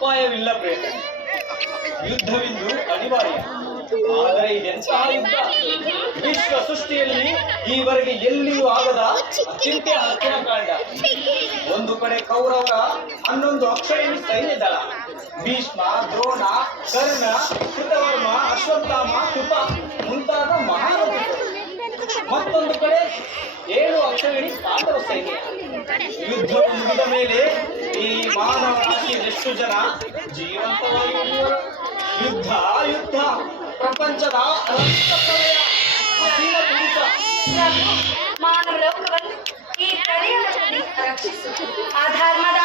ಉಪಾಯವಿಲ್ಲ ಪ್ರೇತನೆ. ಯುದ್ಧವಿಂದು ಅನಿವಾರ್ಯ. ಆದರೆ ಇದೆಂತಹ ಯುದ್ಧ? ವಿಶ್ವ ಸೃಷ್ಟಿಯಲ್ಲಿ ಈವರೆಗೆ ಎಲ್ಲಿಯೂ ಆಗದ ಅತ್ಯಂತ ಹತ್ಯಾಕಾಂಡ. ಒಂದು ಕಡೆ ಕೌರವರ 11 ಅಕ್ಷಯಣಿ ಸೈನ್ಯ ದಳ, ಭೀಷ್ಮ, ದ್ರೋಣ, ಕರ್ಣ, ಕೃತವರ್ಮ, ಅಶ್ವತ್ಥಾಮ, ಕೃಪ ಮುಂತಾದ ಮಹಾರಥಿಗಳು. ಮತ್ತೊಂದು ಕಡೆ 7 ಅಕ್ಷಯಣಿ ಪಾಂಡವ ಸೈನ್ಯ. ಯುದ್ಧ ಮುಗಿದ ಮೇಲೆ ಈ ಮಾನವ ರಾಶಿ ಎಷ್ಟು ಜನ ಜೀವಂತವಾಗಿ ಉಳಿಯುವರು? ಯುದ್ಧ ಯುದ್ಧ, ಪ್ರಪಂಚದ ಅನಂತ ಪ್ರಳಯ, ಅಸೀಮ ದುರಿತ. ಮಾನವ ಲೋಕವನ್ನು ಈ ಪ್ರಳಯದಿಂದ ರಕ್ಷಿಸು. ಆ ಧರ್ಮದ